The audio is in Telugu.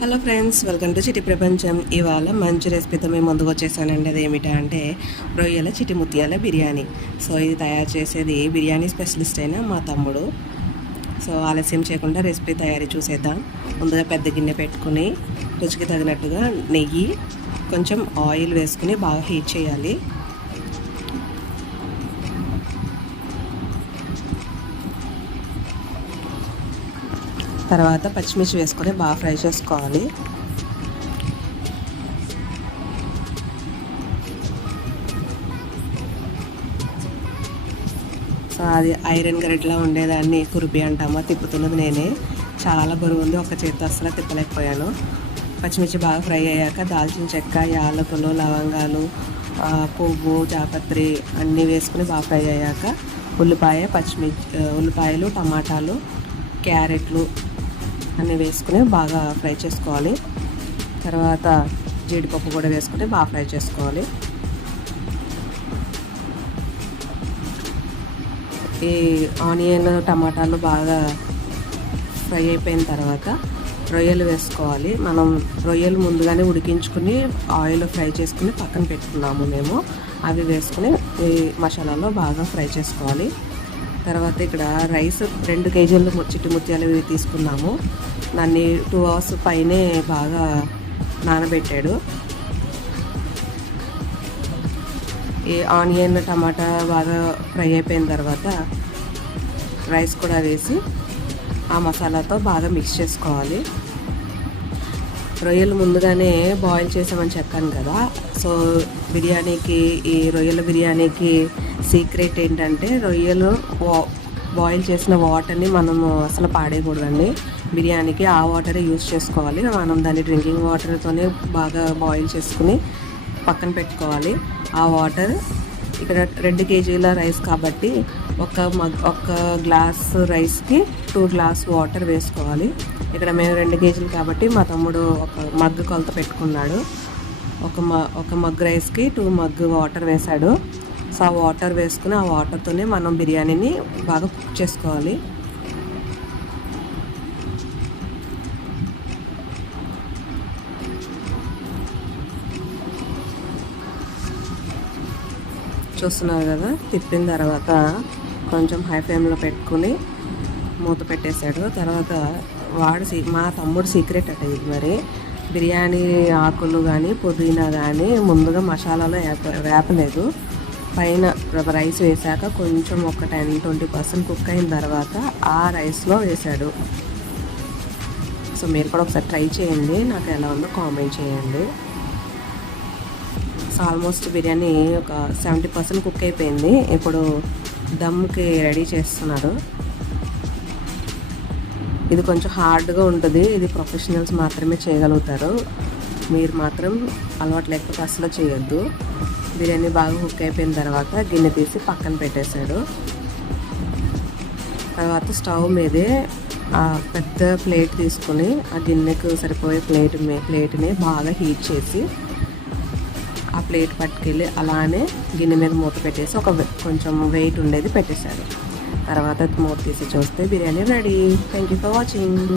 Hello friends, welcome to Chitti ప్రపంచం. ఇవాళ మంచి రెసిపీతో మేము ముందుకు వచ్చేసానండి. అది ఏమిటంటే రొయ్యల చిటి ముత్యాల బిర్యానీ. సో ఇది తయారు చేసేది బిర్యానీ స్పెషలిస్ట్ అయిన మా తమ్ముడు. సో ఆలస్యం చేయకుండా రెసిపీ తయారీ చూసేద్దాం. ముందుగా పెద్ద గిన్నె పెట్టుకుని రుచికి తగినట్టుగా నెయ్యి, కొంచెం ఆయిల్ వేసుకుని బాగా హీట్ చేయాలి. తర్వాత పచ్చిమిర్చి వేసుకొని బాగా ఫ్రై చేసుకోవాలి. సో అది ఐరన్ గరిటలా ఉండేదాన్ని కురిపి అంటామా, తిప్పుతున్నది నేనే. చాలా బరువు ఉంది, ఒక చేతితో అసలు తిప్పలేకపోయాను. పచ్చిమిర్చి బాగా ఫ్రై అయ్యాక దాల్చిన చెక్క, యాలకులు, లవంగాలు, పువ్వు, జాపత్రి అన్నీ వేసుకుని బాగా ఫ్రై అయ్యాక ఉల్లిపాయలు, టమాటాలు, క్యారెట్లు అన్నీ వేసుకుని బాగా ఫ్రై చేసుకోవాలి. తర్వాత జీడిపప్పు కూడా వేసుకుని బాగా ఫ్రై చేసుకోవాలి. ఈ ఆనియన్, టమాటాలు బాగా ఫ్రై అయిపోయిన తర్వాత రొయ్యలు వేసుకోవాలి. మనం రొయ్యలు ముందుగానే ఉడికించుకుని ఆయిల్ ఫ్రై చేసుకుని పక్కన పెట్టుకున్నాము మేము. అవి వేసుకుని ఈ మసాలాలో బాగా ఫ్రై చేసుకోవాలి. తర్వాత ఇక్కడ రైస్ 2 కేజీలు చిట్టి ముత్యాలు తీసుకున్నాము. దాన్ని 2 అవర్స్ పైనే బాగా నానబెట్టాడు. ఈ ఆనియన్, టమాటా బాగా ఫ్రై అయిపోయిన తర్వాత రైస్ కూడా వేసి ఆ మసాలాతో బాగా మిక్స్ చేసుకోవాలి. రొయ్యలు ముందుగానే బాయిల్ చేసామని చెప్పాను కదా. సో బిర్యానీకి, ఈ రొయ్యల బిర్యానీకి సీక్రెట్ ఏంటంటే రొయ్యలు బాయిల్ చేసిన వాటర్ని మనము అసలు పాడేయకూడదండి. బిర్యానీకి ఆ వాటరే యూజ్ చేసుకోవాలి. మనం దాన్ని డ్రింకింగ్ వాటర్తోనే బాగా బాయిల్ చేసుకుని పక్కన పెట్టుకోవాలి. ఆ వాటర్ ఇక్కడ 2 కేజీల రైస్ కాబట్టి ఒక గ్లాస్ రైస్కి 2 గ్లాస్ వాటర్ వేసుకోవాలి. ఇక్కడ మేము 2 కేజీలు కాబట్టి మా తమ్ముడు ఒక మగ్గు కొలత పెట్టుకున్నాడు. ఒక మగ్ రైస్కి 2 మగ్ వాటర్ వేశాడు. సో ఆ వాటర్ వేసుకుని ఆ వాటర్తోనే మనం బిర్యానీని బాగా కుక్ చేసుకోవాలి. చూస్తున్నారు కదా, తిప్పిన తర్వాత కొంచెం హై ఫ్లేమ్లో పెట్టుకుని మూత పెట్టేశాడు. తర్వాత మా తమ్ముడు సీక్రెట్ అట ఇది. మరి బిర్యానీ ఆకులు కానీ పుదీనా కానీ ముందుగా మసాలాలో వేపలేదు. పైన రైస్ వేసాక కొంచెం ఒక 10-20% కుక్ అయిన తర్వాత ఆ రైస్లో వేశాడు. సో మీరు కూడా ఒకసారి ట్రై చేయండి, నాకు ఎలా ఉందో కామెంట్ చేయండి. సో ఆల్మోస్ట్ బిర్యానీ ఒక 70% కుక్ అయిపోయింది. ఇప్పుడు దమ్కి రెడీ చేస్తున్నాడు. ఇది కొంచెం హార్డ్గా ఉంటుంది. ఇది ప్రొఫెషనల్స్ మాత్రమే చేయగలుగుతారు. మీరు మాత్రం అలవాటు లేకపోతే అసలు చేయొద్దు. బిర్యానీ బాగా కుక్ అయిపోయిన తర్వాత గిన్నె తీసి పక్కన పెట్టేశాడు. తర్వాత స్టవ్ మీదే పెద్ద ప్లేట్ తీసుకుని ఆ గిన్నెకు సరిపోయే ప్లేట్ని బాగా హీట్ చేసి ఆ ప్లేట్ పట్టుకెళ్ళి అలానే గిన్నె మీద మూత పెట్టేసి కొంచెం వెయిట్ ఉండేది పెట్టేశాడు. తర్వాత మూత తీసి చూస్తే biryani ready. Thank you for watching.